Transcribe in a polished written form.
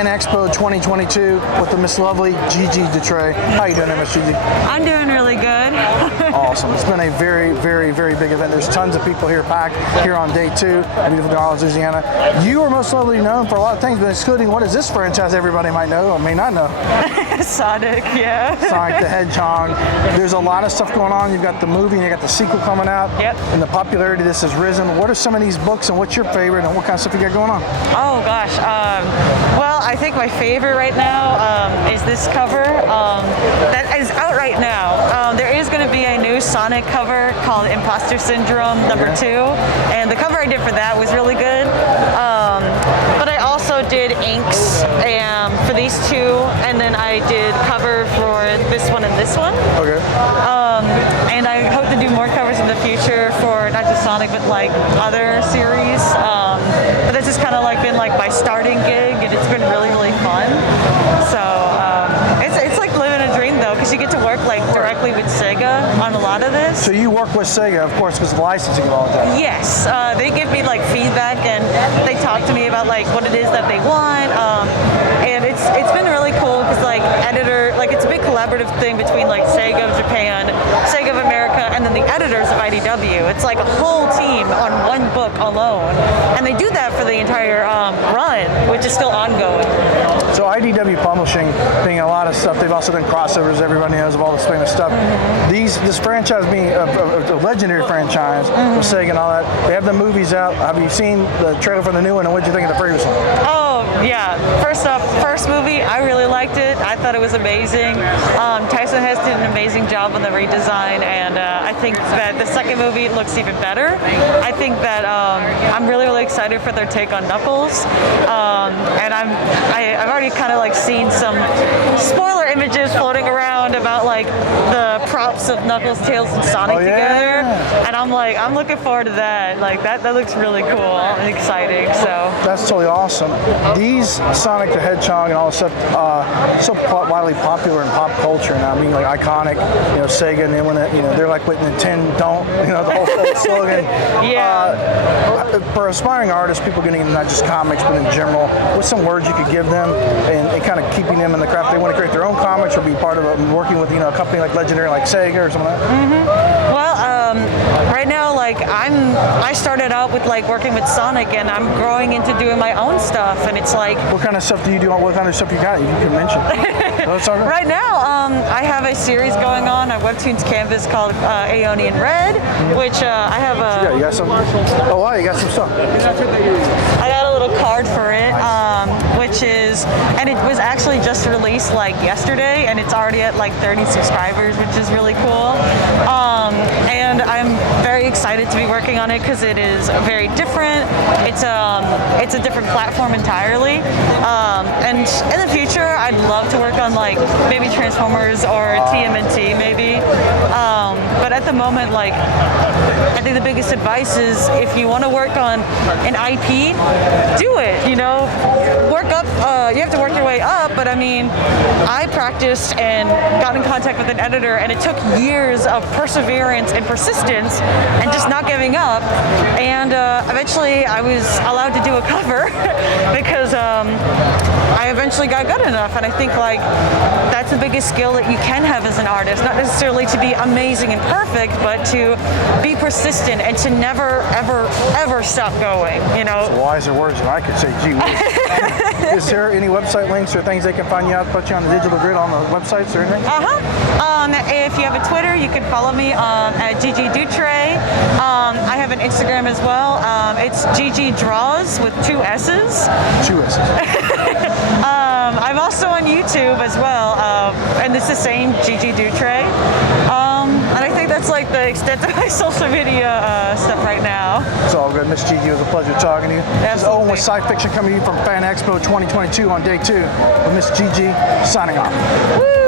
Fan Expo 2022 with the Miss Lovely Gigi Dutreix. How you doing there, Miss Gigi? I'm doing really good. Awesome. It's been a very, very, very big event. There's tons of people here packed here on day 2 in beautiful New Orleans, Louisiana. You are most lovely known for a lot of things, but excluding what is this franchise everybody might know or may not know? Sonic, yeah. Sonic the Hedgehog. There's a lot of stuff going on. You've got the movie and you got the sequel coming out. Yep. And the popularity of this has risen. What are some of these books and what's your favorite and what kind of stuff you got going on? Oh gosh. Well, I think my favorite right now is this cover that is out right now. There is going to be a new Sonic cover called Imposter Syndrome #2, and the cover I did for that was really good. But I also did inks for these two, and then I did cover for this one and this one. Okay. And I hope to do more covers in the future for not just Sonic, but like other series. But this has kind of like been like my starting gig, and it's been really, really fun. So it's like living a dream though, because you get to work like directly with Sega on a lot of this. So you work with Sega, of course, because of licensing and all of that. Yes, they give me like feedback, and they talk to me about like what it is that they want. And it's been really cool because like it's a big collaborative thing between like Sega of Japan, Sega of America, and then the editors of IDW. It's like a whole team on one book alone, and they do that for the entire run, which is still ongoing. So IDW Publishing being a lot of stuff, they've also done crossovers, everybody knows of all this famous stuff. This franchise being a legendary franchise with Sega and all that, they have the movies out. Have you seen the trailer for the new one, and what did you think of the previous one? Oh, yeah. First off, first movie, I really liked it. I thought it was amazing. Tyson Hess did an amazing job on the redesign, and I think that the second movie looks even better. I think that I'm really, really excited for their take on Knuckles, and I've already kind of like seen some spoiler images floating around about like the props of Knuckles, Tails, and Sonic together, and I'm looking forward to that. Like that looks really cool and exciting. So that's totally awesome. These Sonic the Hedgehog and all this stuff, so widely popular in pop culture now. I mean, like iconic, Sega, and then when they're like with Nintendo, don't, the whole slogan. Yeah. For aspiring artists, people getting into not just comics but in general, what's some words you could give them and kind of keeping them in the craft? They want to create their own comics or be part of working with a company like legendary like Sega or something like that. Well, right now, like I started out with like working with Sonic, and I'm growing into doing my own stuff, and it's like. What kind of stuff do you do? What kind of stuff you got? You can mention. Right now, I have a series going on Webtoons Canvas called Aeonian Red, which I have a. You got some. Oh wow, you got some stuff. I got a little card for it, and it was actually just released like yesterday, and it's already at like 30 subscribers, which is really cool. And I'm very excited to be working on it because it is very different. It's a different platform entirely. And in the future, I'd love to work on like maybe Transformers or TMNT maybe. But at the moment, like I think the biggest advice is if you want to work on an IP, do it. Work up. You have to work your way up. But I mean, I practiced and got in contact with an editor, and it took years of perseverance and persistence and just not giving up. And eventually, I was allowed to do a cover because I eventually got good enough. And I think like that's the biggest skill that you can have as an artist. Not necessarily to be amazing and perfect, but to be persistent and to never, ever, ever stop going. It's wiser words than I could say. Gee whiz. Is there any website links or things they can find you out, put you on the digital grid on the websites or anything? If you have a Twitter, you can follow me at Gigi Dutreix. I have an Instagram as well. It's Gigi Draws with 2 S's. 2 S's. I'm also on YouTube as well, and it's the same Gigi Dutreix. And I think that's like the extent of my social media stuff right now. It's all good. Miss Gigi, it was a pleasure talking to you. Absolutely. This is Owen with Sci-Fiction coming to you from Fan Expo 2022 on day 2 with Miss Gigi signing off. Woo!